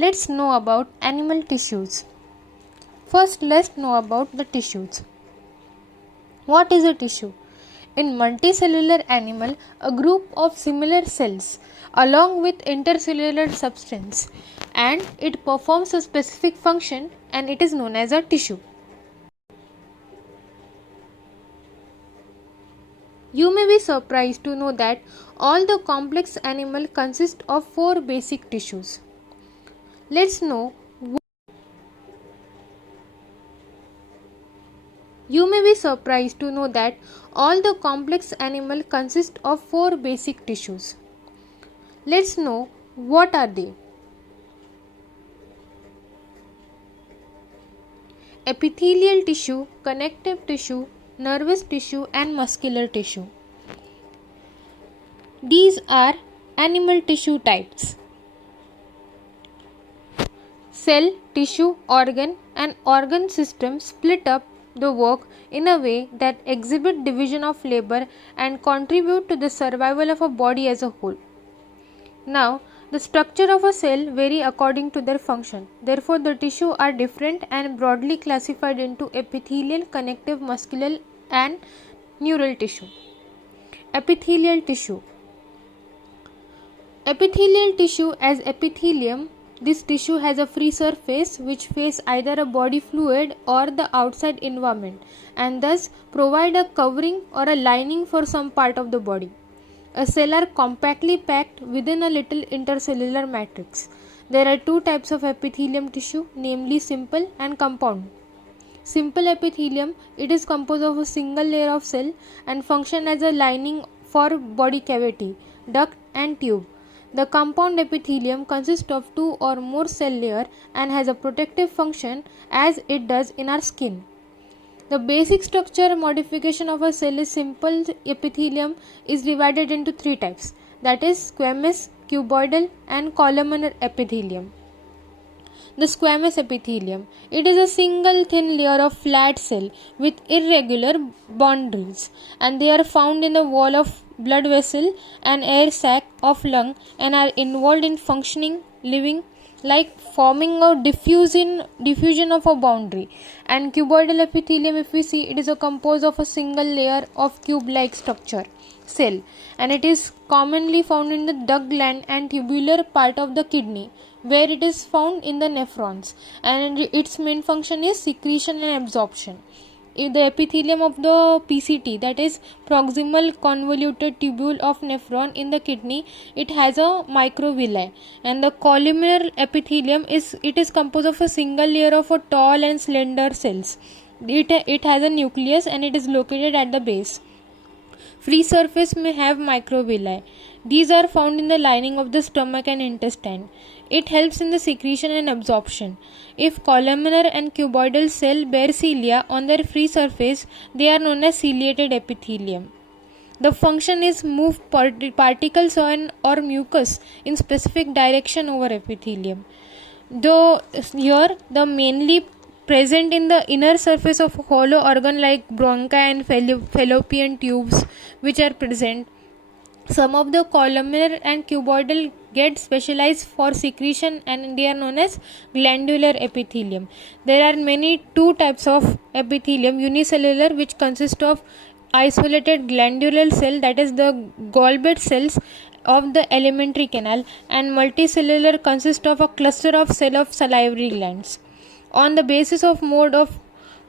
Let's know about animal tissues. First, let's know about the tissues. What is a tissue? In multicellular animal, a group of similar cells along with intercellular substance, and it performs a specific function and it is known as a tissue. You may be surprised to know that all the complex animal consist of 4 basic tissues. Let's know. You may be surprised to know that all the complex animal consist of 4 basic tissues. Let's know what are they. Epithelial tissue, connective tissue, nervous tissue and muscular tissue. These are animal tissue types. Cell, tissue, organ and organ system split up the work in a way that exhibit division of labor and contribute to the survival of a body as a whole. Now, the structure of a cell vary according to their function. Therefore, the tissue are different and broadly classified into epithelial, connective, muscular and neural tissue. Epithelial tissue. Epithelial tissue as epithelium. This tissue has a free surface which face either a body fluid or the outside environment and thus provide a covering or a lining for some part of the body. A cell are compactly packed within a little intercellular matrix. There are 2 types of epithelium tissue, namely simple and compound. Simple epithelium, it is composed of a single layer of cell and function as a lining for body cavity, duct and tube. The compound epithelium consists of 2 or more cell layers and has a protective function as it does in our skin. The basic structure modification of a cell is simple epithelium is divided into 3 types, that is squamous, cuboidal and columnar epithelium. The squamous epithelium, it is a single thin layer of flat cell with irregular boundaries and they are found in the wall of blood vessel and air sac of lung and are involved in functioning living like forming a diffusion of a boundary. And cuboidal epithelium, if we see, it is a composed of a single layer of cube like structure cell and it is commonly found in the duct gland and tubular part of the kidney where it is found in the nephrons and its main function is secretion and absorption. The epithelium of the PCT, that is proximal convoluted tubule of nephron in the kidney, it has a microvilli, and the columnar epithelium is composed of a single layer of a tall and slender cells. It has a nucleus and it is located at the base. Free surface may have microvilli. These are found in the lining of the stomach and intestine. It helps in the secretion and absorption. If columnar and cuboidal cell bear cilia on their free surface, they are known as ciliated epithelium. The function is move particles or mucus in specific direction over epithelium. Though here the mainly present in the inner surface of hollow organ like bronchi and fallopian tubes which are present. Some of the columnar and cuboidal get specialized for secretion and they are known as glandular epithelium. There are many 2 types of epithelium, unicellular which consist of isolated glandular cell, that is the gallbladder cells of the alimentary canal, and multicellular consist of a cluster of cell of salivary glands. On the basis of mode of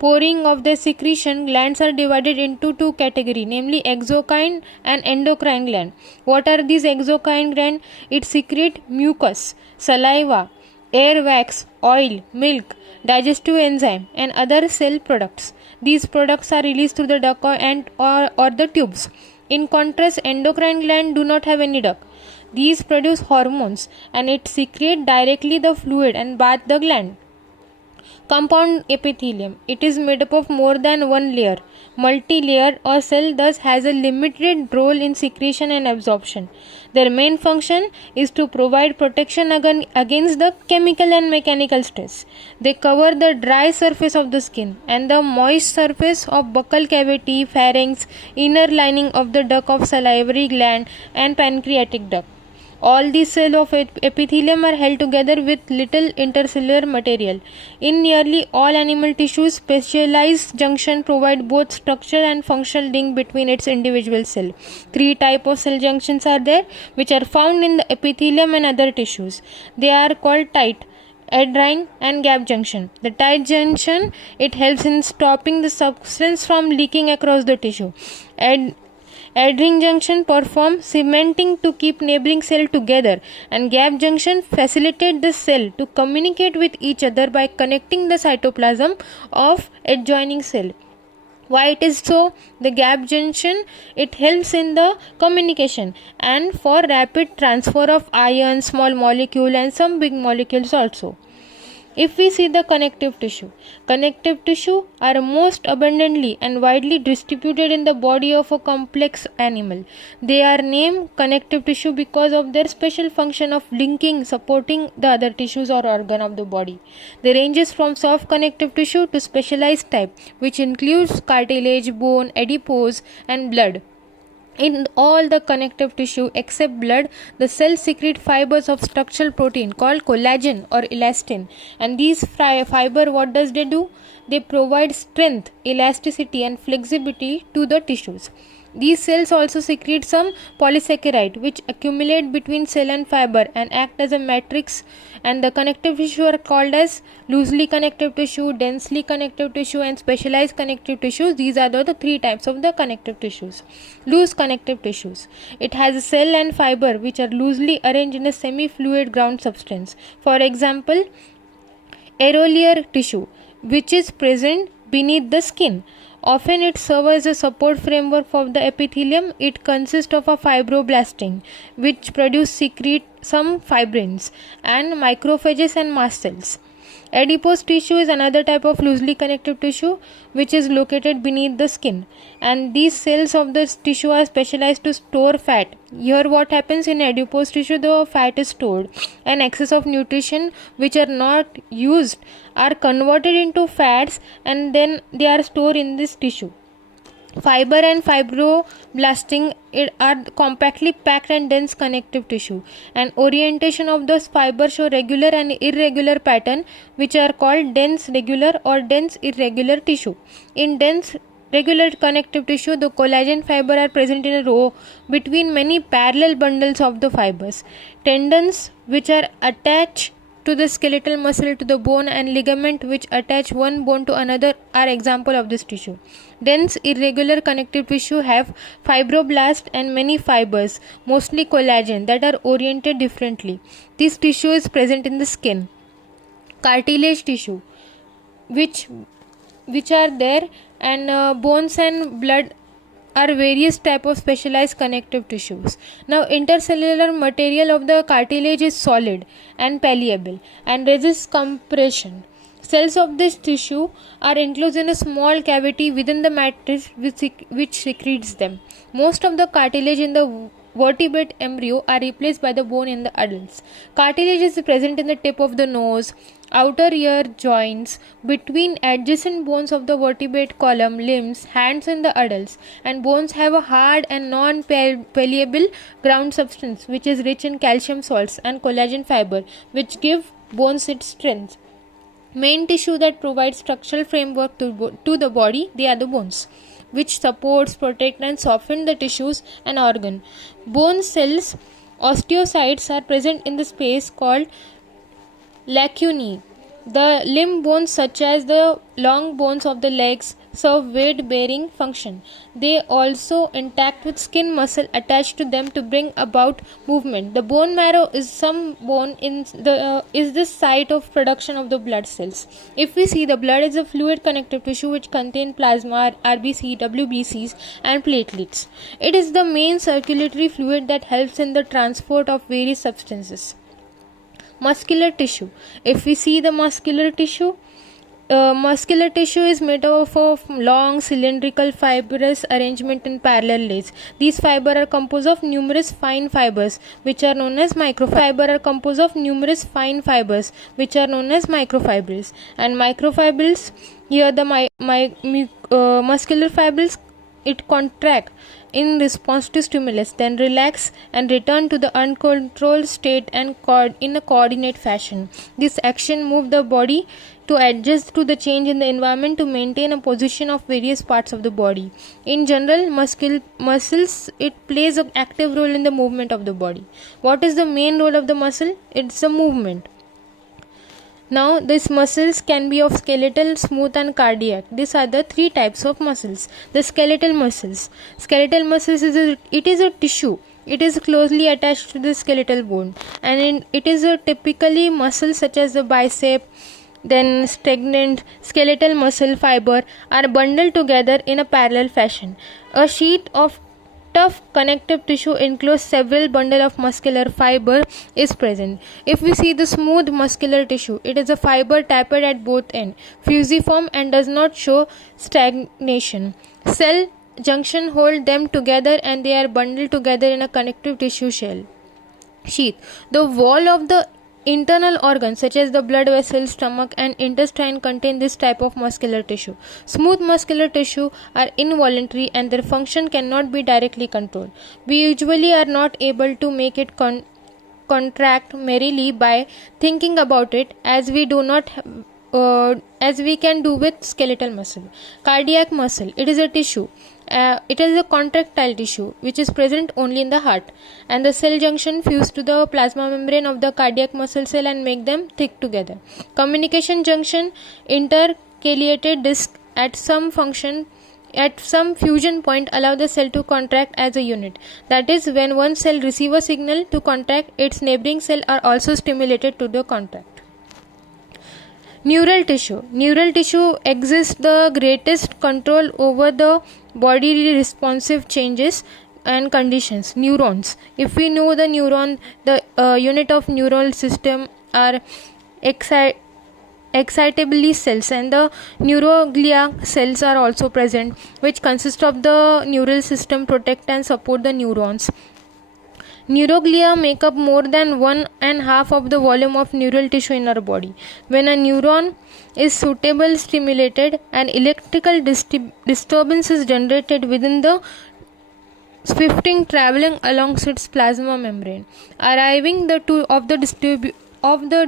pouring of the secretion, glands are divided into 2 categories, namely exocrine and endocrine gland. What are these exocrine glands? It secrete mucus, saliva, air wax, oil, milk, digestive enzyme and other cell products. These products are released through the duct and or the tubes. In contrast, endocrine gland do not have any duct. These produce hormones and it secrete directly the fluid and bath the gland. Compound epithelium, it is made up of more than 1 layer. Multi-layer or cell thus has a limited role in secretion and absorption. Their main function is to provide protection against the chemical and mechanical stress. They cover the dry surface of the skin and the moist surface of buccal cavity, pharynx, inner lining of the duct of salivary gland and pancreatic duct. All these cells of epithelium are held together with little intercellular material. In nearly all animal tissues, specialized junctions provide both structural and functional link between its individual cells. Three types of cell junctions are there, which are found in the epithelium and other tissues. They are called tight, adherent, and gap junction. The tight junction, it helps in stopping the substance from leaking across the tissue. Adhering junction perform cementing to keep neighboring cell together, and gap junction facilitate the cell to communicate with each other by connecting the cytoplasm of adjoining cell. Why it is so? The gap junction, it helps in the communication and for rapid transfer of ion, small molecule, and some big molecules also. If we see the connective tissue are most abundantly and widely distributed in the body of a complex animal. They are named connective tissue because of their special function of linking, supporting the other tissues or organ of the body. They ranges from soft connective tissue to specialized type, which includes cartilage, bone, adipose, and blood. In all the connective tissue except blood, the cells secrete fibers of structural protein called collagen or elastin. And these fiber, what does they do? They provide strength, elasticity, and flexibility to the tissues. These cells also secrete some polysaccharide which accumulate between cell and fiber and act as a matrix, and the connective tissue are called as loosely connective tissue, densely connective tissue, and specialized connective tissues. These are the three types of the connective tissues. Loose connective tissues. It has a cell and fiber which are loosely arranged in a semi-fluid ground substance. For example, irregular tissue which is present beneath the skin. Often it serves as a support framework of the epithelium. It consists of a fibroblasting which secrete some fibrins and macrophages and mast cells. Adipose tissue is another type of loosely connective tissue which is located beneath the skin, and these cells of the tissue are specialized to store fat. Here what happens in adipose tissue, the fat is stored and excess of nutrition which are not used are converted into fats and then they are stored in this tissue. Fiber and fibroblasting are compactly packed and dense connective tissue, and orientation of those fibers show regular and irregular pattern which are called dense regular or dense irregular tissue. In dense regular connective tissue, the collagen fiber are present in a row between many parallel bundles of the fibers. Tendons which are attached to the skeletal muscle, to the bone, and ligament which attach one bone to another are example of this tissue. Dense irregular connective tissue have fibroblast and many fibers, mostly collagen, that are oriented differently. This tissue is present in the skin. Cartilage tissue which are there, and bones and blood are various type of specialized connective tissues. Now intercellular material of the cartilage is solid and malleable and resists compression. Cells of this tissue are enclosed in a small cavity within the matrix which secretes them. Most of the cartilage in the vertebrate embryo are replaced by the bone in the adults. Cartilage is present in the tip of the nose, outer ear joints, between adjacent bones of the vertebrate column, limbs, hands in the adults, and bones have a hard and non-permeable ground substance which is rich in calcium salts and collagen fiber which give bones its strength. Main tissue that provides structural framework to the body, they are the bones, which supports, protect, and soften the tissues and organ. Bone cells, osteocytes, are present in the space called lacunae. The limb bones such as the long bones of the legs serve weight-bearing function. They also interact with skin muscle attached to them to bring about movement. The bone marrow is some bone is the site of production of the blood cells. If we see, the blood is a fluid connective tissue which contains plasma, RBC, WBCs, and platelets. It is the main circulatory fluid that helps in the transport of various substances. Muscular tissue. If we see the muscular tissue is made up of long cylindrical fibrous arrangement in parallel layers. These fibers are composed of numerous fine fibers which are known as microfibrils. And microfibrils, here the muscular fibrils, it contract in response to stimulus, then relax and return to the uncontrolled state and in a coordinate fashion. This action moves the body to adjust to the change in the environment to maintain a position of various parts of the body. In general, muscles, it plays an active role in the movement of the body. What is the main role of the muscle? It's a movement. Now, these muscles can be of skeletal, smooth and cardiac. These are the three types of muscles. The skeletal muscles. Skeletal muscles is a tissue. It is closely attached to the skeletal bone, and it is a typically muscle such as the bicep, then stagnant skeletal muscle fiber are bundled together in a parallel fashion. A sheet of tough connective tissue enclosed several bundle of muscular fiber is present. If we see the smooth muscular tissue, it is a fiber tapered at both ends, fusiform and does not show stagnation. Cell junction hold them together and they are bundled together in a connective tissue sheath. The wall of the internal organs such as the blood vessels, stomach and intestine contain this type of muscular tissue. Smooth muscular tissue are involuntary and their function cannot be directly controlled. We usually are not able to make it contract merely by thinking about it, as we can do with skeletal muscle. Cardiac muscle, it is a tissue. It is a contractile tissue which is present only in the heart, and the cell junction fuse to the plasma membrane of the cardiac muscle cell and make them thick together. Communication junction, intercalated disc at some fusion point allow the cell to contract as a unit. That is, when one cell receives a signal to contract, its neighboring cell are also stimulated to the contract. Neural tissue. Neural tissue exerts the greatest control over the bodily responsive changes and conditions. Neurons. If we know the neuron, the unit of neural system are excitability cells, and the neuroglia cells are also present, which consist of the neural system, protect and support the neurons. Neuroglia make up more than 1.5 of the volume of neural tissue in our body. When a neuron is suitably stimulated, an electrical disturbance is generated within the sphincter traveling along its plasma membrane. Arriving the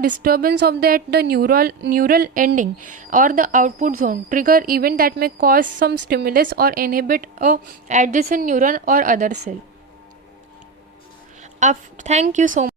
disturbance of the neural ending or the output zone trigger event that may cause some stimulus or inhibit a adjacent neuron or other cell. Thank you so much.